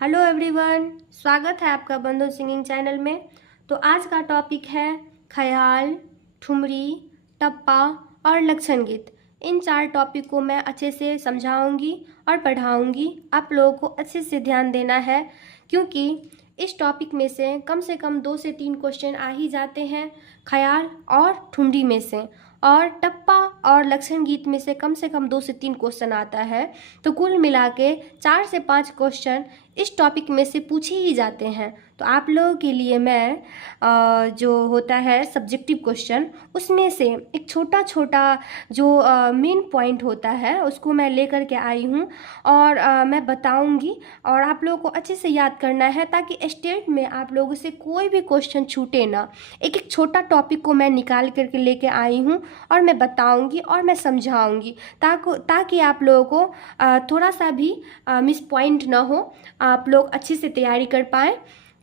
Hello everyone, स्वागत है आपका बंधु सिंगिंग चैनल में। तो आज का टॉपिक है ख्याल, ठुमरी, टप्पा और लक्षण गीत। इन 4 टॉपिक को मैं अच्छे से समझाऊंगी और पढ़ाऊंगी। आप लोगों को अच्छे से ध्यान देना है, क्योंकि इस टॉपिक में से कम 2 से 3 क्वेश्चन आ ही जाते हैं ख्याल और ठुमरी में से, और टप्पा और लक्षण गीत में से कम 2 से 3 क्वेश्चन आता है। तो कुल मिला के 4 से 5 क्वेश्चन इस टॉपिक में से पूछे ही जाते हैं। तो आप लोगों के लिए मैं जो होता है सब्जेक्टिव क्वेश्चन, उसमें से एक छोटा छोटा जो मेन पॉइंट होता है उसको मैं लेकर के आई हूँ, और मैं बताऊँगी। और आप लोगों को अच्छे से याद करना है, ताकि स्टेट में आप लोगों से कोई भी क्वेश्चन छूटे ना। एक एक छोटा टॉपिक को मैं निकाल करके लेके आई हूँ, और मैं बताऊँगी और मैं समझाऊँगी, ताकि आप लोगों को थोड़ा सा भी मिस पॉइंट ना हो, आप लोग अच्छे से तैयारी कर पाएँ।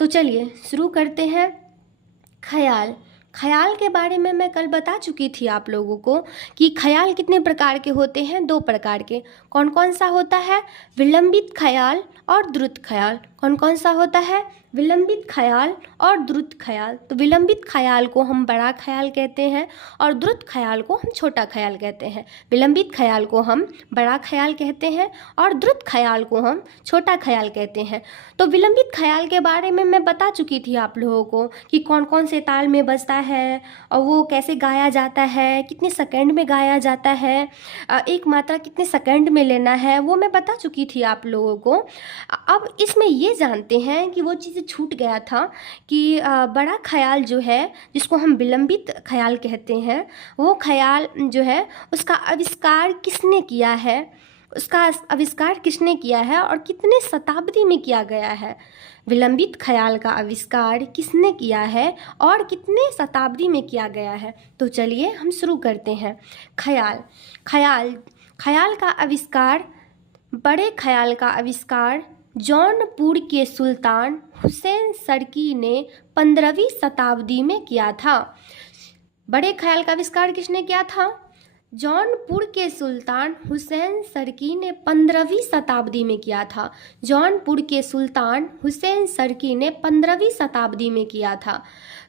तो चलिए शुरू करते हैं। ख्याल ख्याल के बारे में मैं कल बता चुकी थी आप लोगों को कि ख्याल कितने प्रकार के होते हैं। 2 प्रकार के। कौन कौन सा होता है? विलंबित ख्याल और द्रुत ख्याल। कौन कौन सा होता है? विलंबित ख्याल और द्रुत ख्याल। तो विलंबित ख्याल को हम बड़ा ख्याल कहते हैं, और द्रुत ख्याल को हम छोटा ख्याल कहते हैं। विलंबित ख्याल को हम बड़ा ख्याल कहते हैं, और द्रुत ख्याल को हम छोटा ख्याल कहते हैं। तो विलंबित ख्याल के बारे में मैं बता चुकी थी आप लोगों को कि कौन कौन से ताल में बजता है, और वो कैसे गाया जाता है, कितने सेकंड में गाया जाता है, एक मात्रा कितने सेकंड में लेना है, वो मैं बता चुकी थी आप लोगों को। अब इसमें ये जानते हैं कि वो चीज़ छूट गया था कि बड़ा ख्याल जो है, जिसको हम विलंबित ख्याल कहते हैं, वो ख्याल जो है उसका आविष्कार किसने किया है, उसका आविष्कार किसने किया है और कितने शताब्दी में किया गया है। विलंबित ख्याल का आविष्कार किसने किया है और कितने शताब्दी में किया गया है। तो चलिए हम शुरू करते हैं। ख्याल ख्याल ख्याल का आविष्कार, बड़े ख्याल का आविष्कार जौनपुर के सुल्तान हुसैन सरकी ने 15वीं शताब्दी में किया था। बड़े ख्याल का आविष्कार किसने किया था? जौनपुर के सुल्तान हुसैन सरकी ने 15वीं शताब्दी में किया था। जौनपुर के सुल्तान हुसैन सरकी ने 15वीं शताब्दी में किया था।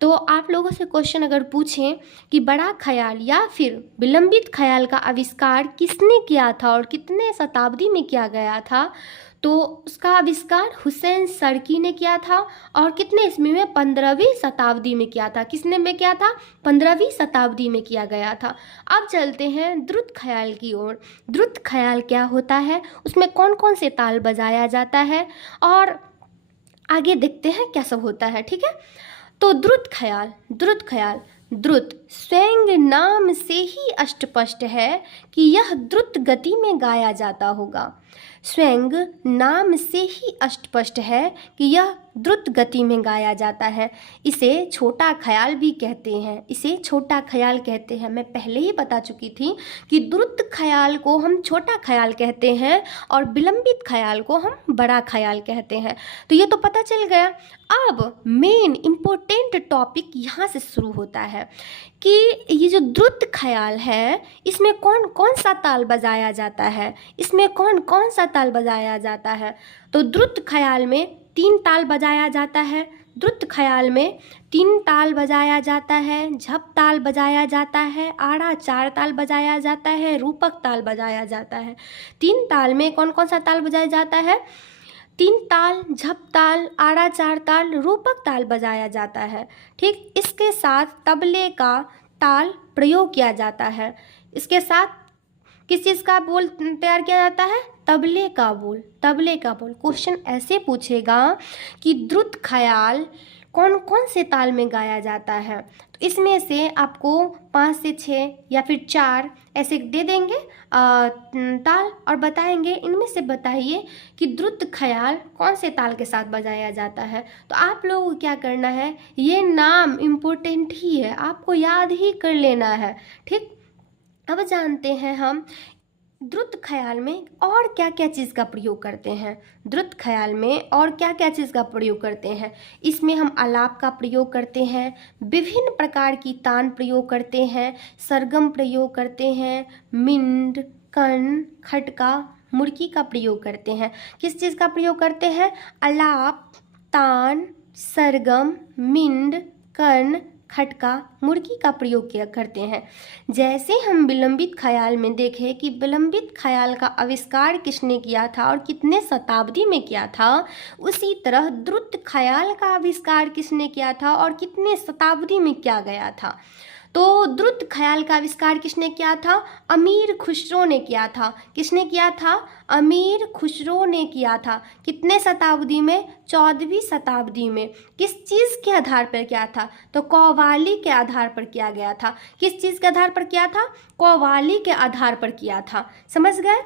तो आप लोगों से क्वेश्चन अगर पूछें कि बड़ा ख्याल या फिर विलंबित ख्याल का आविष्कार किसने किया था और कितने शताब्दी में किया गया था, तो उसका आविष्कार हुसैन सरकी ने किया था, और कितने ईस्वी में? 15वीं शताब्दी में किया था। किसने में किया था? 15वीं शताब्दी में किया गया था। अब चलते हैं द्रुत ख्याल की ओर। द्रुत ख्याल क्या होता है, उसमें कौन कौन से ताल बजाया जाता है, और आगे देखते हैं क्या सब होता है। ठीक है। तो द्रुत ख्याल द्रुत स्वयं नाम से ही स्पष्ट है कि यह द्रुत गति में गाया जाता होगा। स्वयं नाम से ही स्पष्ट है कि यह द्रुत गति में गाया जाता है। इसे छोटा ख्याल भी कहते हैं। इसे छोटा ख्याल कहते हैं। मैं पहले ही बता चुकी थी कि द्रुत ख्याल को हम छोटा ख्याल कहते हैं, और विलंबित ख्याल को हम बड़ा ख्याल कहते हैं। तो ये तो पता चल गया। अब मेन इम्पोर्टेंट टॉपिक यहाँ से शुरू होता है कि ये जो द्रुत ख्याल है, इसमें कौन कौन सा ताल बजाया जाता है, इसमें कौन कौन सा ताल बजाया जाता है। तो द्रुत ख्याल में 3 ताल बजाया जाता है। द्रुत ख्याल में 3 ताल बजाया जाता है। झप ताल बजाया जाता है, आड़ा 4 ताल बजाया जाता है, रूपक ताल बजाया जाता है। 3 ताल में कौन कौन सा ताल बजाया जाता है? 3 ताल, झप ताल, आड़ा 4 ताल, रूपक ताल बजाया जाता है। ठीक। इसके साथ तबले का ताल प्रयोग किया जाता है। इसके साथ किस चीज़ का बोल तैयार किया जाता है? तबले का बोल। क्वेश्चन ऐसे पूछेगा कि द्रुत ख्याल कौन कौन से ताल में गाया जाता है। तो इसमें से आपको 5 से 6 या फिर 4 ऐसे दे देंगे ताल, और बताएंगे इनमें से बताइए कि द्रुत ख्याल कौन से ताल के साथ बजाया जाता है। तो आप लोगों को क्या करना है, ये नाम इम्पोर्टेंट ही है, आपको याद ही कर लेना है। ठीक। अब जानते हैं हम द्रुत ख्याल में और क्या क्या चीज़ का प्रयोग करते हैं। द्रुत ख्याल में और क्या क्या चीज़ का प्रयोग करते हैं, इसमें हम आलाप का प्रयोग करते हैं, विभिन्न प्रकार की तान प्रयोग करते हैं, सरगम प्रयोग करते हैं, मिंड, कण, खटका मुर्की का प्रयोग करते हैं। किस चीज़ का प्रयोग करते हैं? अलाप, तान, सरगम, मिंड, कर्ण, खटका, मुर्की का प्रयोग किया करते हैं। जैसे हम विलंबित ख्याल में देखें कि विलंबित ख्याल का आविष्कार किसने किया था और कितने शताब्दी में किया था, उसी तरह द्रुत ख्याल का आविष्कार किसने किया था और कितने शताब्दी में किया गया था। तो द्रुत ख्याल का आविष्कार किसने किया था? अमीर खुसरो ने किया था। किसने किया था? अमीर खुसरो ने किया था। कितने शताब्दी में? 14वीं शताब्दी में। किस चीज़ के आधार पर किया था? तो कव्वाली के आधार पर किया गया था। किस चीज़ के आधार पर किया था? कव्वाली के आधार पर किया था। समझ गए?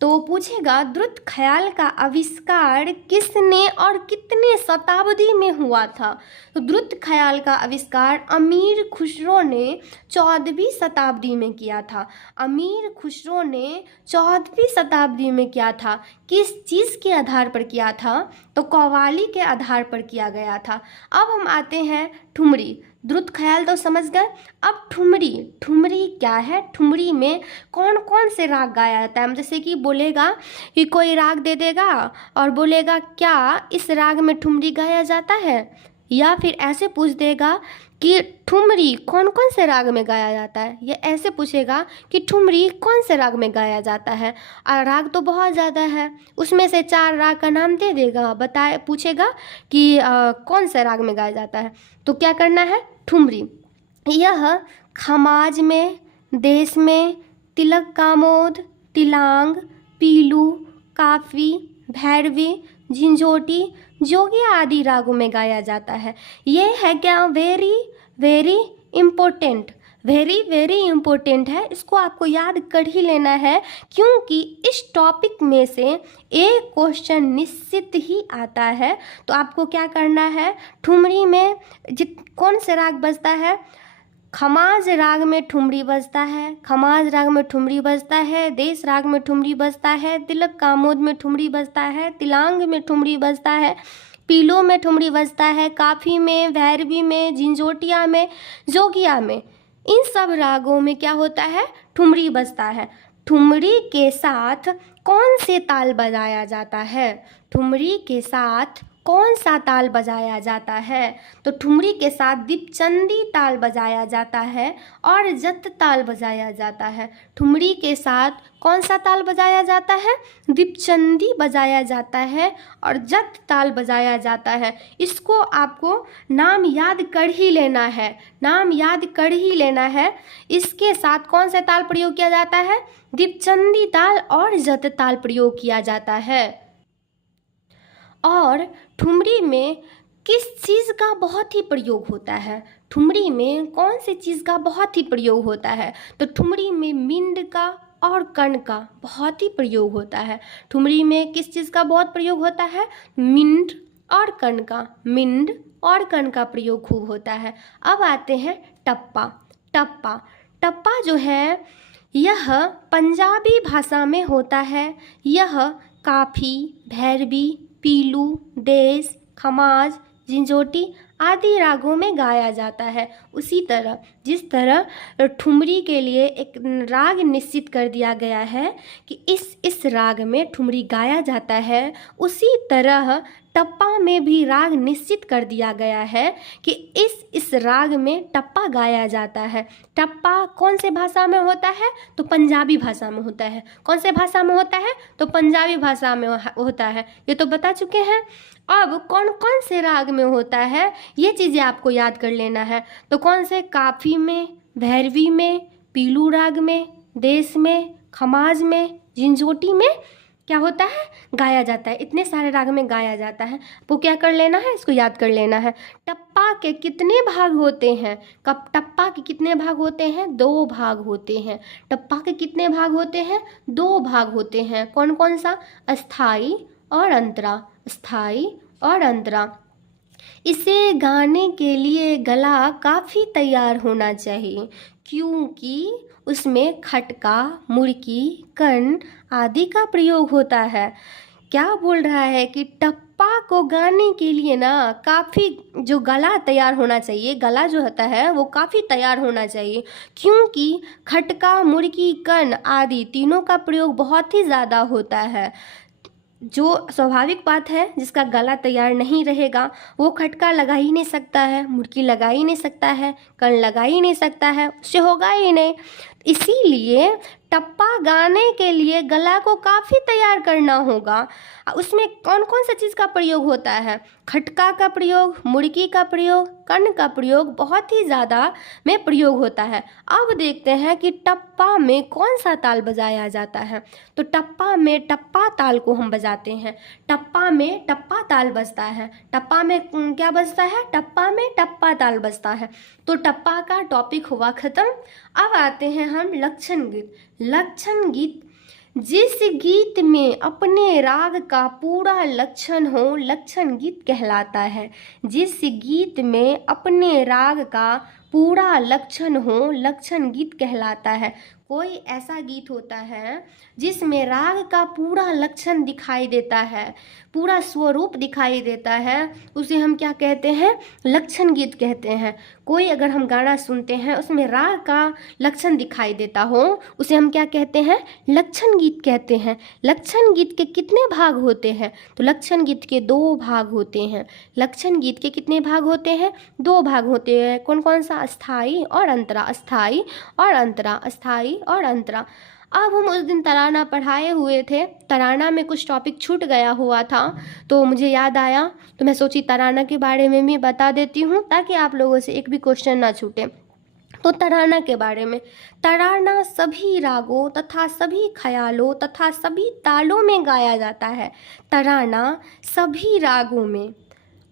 तो पूछेगा द्रुत ख्याल का आविष्कार किसने और कितने शताब्दी में हुआ था? तो द्रुत ख्याल का आविष्कार अमीर खुसरो ने 14वीं शताब्दी में किया था। अमीर खुसरो ने 14वीं शताब्दी में किया था। किस चीज़ के आधार पर किया था? तो कव्वाली के आधार पर किया गया था। अब हम आते हैं ठुमरी। द्रुत ख्याल तो समझ गए। अब ठुमरी, ठुमरी क्या है? ठुमरी में कौन कौन से राग गाया जाता है? जैसे कि बोलेगा कि कोई राग दे देगा और बोलेगा क्या इस राग में ठुमरी गाया जाता है, या फिर ऐसे पूछ देगा कि ठुमरी कौन कौन से राग में गाया जाता है। ये ऐसे पूछेगा कि ठुमरी कौन से राग में गाया जाता है, और राग तो बहुत ज़्यादा है, उसमें से 4 राग का नाम दे देगा, बताए पूछेगा कि कौन से राग में गाया जाता है। तो क्या करना है? ठुमरी यह खमाज में, देश में, तिलक कामोद, तिलांग, पीलू, काफी, भैरवी, झिंझोटी, जोगिया आदि रागों में गाया जाता है। ये है क्या? Very very important, very very important है। इसको आपको याद कर ही लेना है, क्योंकि इस टॉपिक में से एक क्वेश्चन निश्चित ही आता है। तो आपको क्या करना है? ठुमरी में कौन से राग बजता है? खमाज राग में ठुमरी बजता है, खमाज राग में ठुमरी बजता है, देश राग में ठुमरी बजता है, तिलक कामोद में ठुमरी बजता है, तिलांग में ठुमरी बजता है, पीलो में ठुमरी बजता है, काफी में, भैरवी में, झिंझोटिया में, जोगिया में। इन सब रागों में क्या होता है? ठुमरी बजता है। ठुमरी के साथ कौन से ताल बजाया जाता है? ठुमरी के साथ कौन सा ताल बजाया जाता है? तो ठुमरी के साथ दीपचंदी ताल बजाया जाता है और जत ताल बजाया जाता है। ठुमरी के साथ कौन सा ताल बजाया जाता है? दीपचंदी बजाया जाता है और जत ताल बजाया जाता है। इसको आपको नाम याद कर ही लेना है, नाम याद कर ही लेना है। इसके साथ कौन सा ताल प्रयोग किया जाता है? दीपचंदी ताल और जत ताल प्रयोग किया जाता है। और ठुमरी में किस चीज़ का बहुत ही प्रयोग होता है? ठुमरी में कौन सी चीज़ का बहुत ही प्रयोग होता है? तो ठुमरी में मिंड का और कर्ण का बहुत ही प्रयोग होता है। ठुमरी में किस चीज़ का बहुत प्रयोग होता है? मिंड और कर्ण का, मिंड और कर्ण का प्रयोग खूब होता है। अब आते हैं टप्पा। टप्पा, टप्पा जो है यह पंजाबी भाषा में होता है। यह काफी, भैरवी, पीलू, देश, खमाज, झिंझोटी आदि रागों में गाया जाता है। उसी तरह जिस तरह ठुमरी के लिए एक राग निश्चित कर दिया गया है कि इस राग में ठुमरी गाया जाता है, उसी तरह टप्पा में भी राग निश्चित कर दिया गया है कि इस राग में टप्पा गाया जाता है। टप्पा कौन से भाषा में होता है? तो पंजाबी भाषा में होता है। कौन से भाषा में होता है? तो पंजाबी भाषा में होता है। ये तो बता चुके हैं। अब कौन कौन से राग में होता है ये चीज़ें आपको याद कर लेना है। तो कौन से? काफी में, भैरवी में, पीलू राग में, देश में, खमाज में, झिंझोटी में क्या होता है? गाया जाता है। इतने सारे राग में गाया जाता है। वो क्या कर लेना है? इसको याद कर लेना है। टप्पा के कितने भाग होते हैं? टप्पा के कितने भाग होते हैं? 2 भाग होते हैं। टप्पा के कितने भाग होते हैं? 2 भाग होते हैं। कौन कौन सा? अस्थाई और अंतरा, स्थाई और अंतरा। इसे गाने के लिए गला काफ़ी तैयार होना चाहिए, क्योंकि उसमें खटका, मुर्की, कर्ण आदि का प्रयोग होता है। क्या बोल रहा है कि टप्पा को गाने के लिए ना काफ़ी जो गला तैयार होना चाहिए, गला जो होता है वो काफ़ी तैयार होना चाहिए, क्योंकि खटका, मुर्गी, कण आदि तीनों का प्रयोग बहुत ही ज़्यादा होता है। जो स्वाभाविक बात है, जिसका गला तैयार नहीं रहेगा वो खटका लगा ही नहीं सकता है, मुर्गी लगा ही नहीं सकता है, कण लगा ही नहीं सकता है, उससे होगा ही नहीं। इसीलिए टप्पा गाने के लिए गला को काफ़ी तैयार करना होगा। उसमें कौन कौन सा चीज़ का प्रयोग होता है? खटका का प्रयोग, मुर्गी का प्रयोग, कण का प्रयोग बहुत ही ज़्यादा में प्रयोग होता है। अब देखते हैं कि टप्पा में कौन सा ताल बजाया जाता है। तो टप्पा में टप्पा ताल को हम बजाते हैं। टप्पा में टप्पा ताल बजता है। टप्पा में क्या बजता है? टप्पा में टप्पा ताल बजता है। तो टप्पा का टॉपिक हुआ ख़त्म। अब आते हैं हम लक्षण गीत। लक्षण गीत, जिस गीत में अपने राग का पूरा लक्षण हो, लक्षण गीत कहलाता है। जिस गीत में अपने राग का पूरा लक्षण हो, लक्षण गीत कहलाता है। कोई ऐसा गीत होता है जिसमें राग का पूरा लक्षण दिखाई देता है, पूरा स्वरूप दिखाई देता है, उसे हम क्या कहते हैं? लक्षण गीत कहते हैं। कोई अगर हम गाना सुनते हैं उसमें राग का लक्षण दिखाई देता हो, उसे हम क्या कहते हैं? लक्षण गीत कहते हैं। लक्षण गीत के कितने भाग होते हैं? तो लक्षण गीत के 2 भाग होते हैं। लक्षण गीत के कितने भाग होते हैं? 2 भाग होते हैं। कौन कौन सा? अस्थाई और अंतरा, अस्थाई और अंतरा, अस्थाई और अंतरा। अब हम उस दिन तराना पढ़ाए हुए थे, तराना में कुछ टॉपिक छूट गया हुआ था, तो मुझे याद आया, तो मैं सोची तराना के बारे में भी बता देती हूँ ताकि आप लोगों से एक भी क्वेश्चन ना छूटे। तो तराना के बारे में, तराना सभी रागों तथा सभी ख्यालों तथा सभी तालों में गाया जाता है। तराना सभी रागों में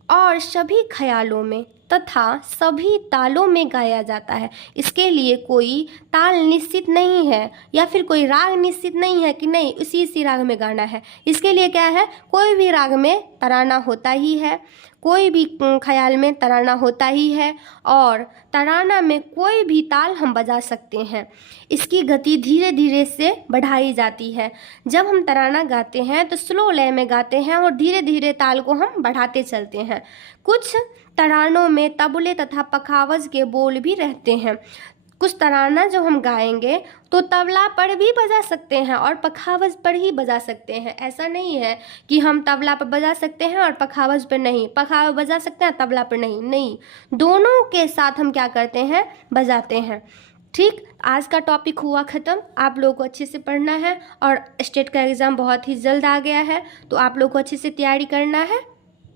और सभी ख्यालों में तथा सभी तालों में गाया जाता है। इसके लिए कोई ताल निश्चित नहीं है या फिर कोई राग निश्चित नहीं है कि नहीं इसी राग में गाना है। इसके लिए क्या है? कोई भी राग में तराना होता ही है, कोई भी ख्याल में तराना होता ही है, और तराना में कोई भी ताल हम बजा सकते हैं। इसकी गति धीरे धीरे से बढ़ाई जाती है। जब हम तराना गाते हैं तो स्लो लय में गाते हैं और धीरे धीरे ताल को हम बढ़ाते चलते हैं। कुछ तरानों में तबले तथा पखावज के बोल भी रहते हैं। कुछ तराना जो हम गाएंगे तो तबला पर भी बजा सकते हैं और पखावज पर ही बजा सकते हैं। ऐसा नहीं है कि हम तबला पर बजा सकते हैं और पखावज पर नहीं, पखावज बजा सकते हैं तबला पर नहीं, नहीं, दोनों के साथ हम क्या करते हैं? बजाते हैं। ठीक, आज का टॉपिक हुआ ख़त्म। आप लोगों को अच्छे से पढ़ना है और स्टेट का एग्ज़ाम बहुत ही जल्द आ गया है, तो आप लोगों को अच्छे से तैयारी करना है।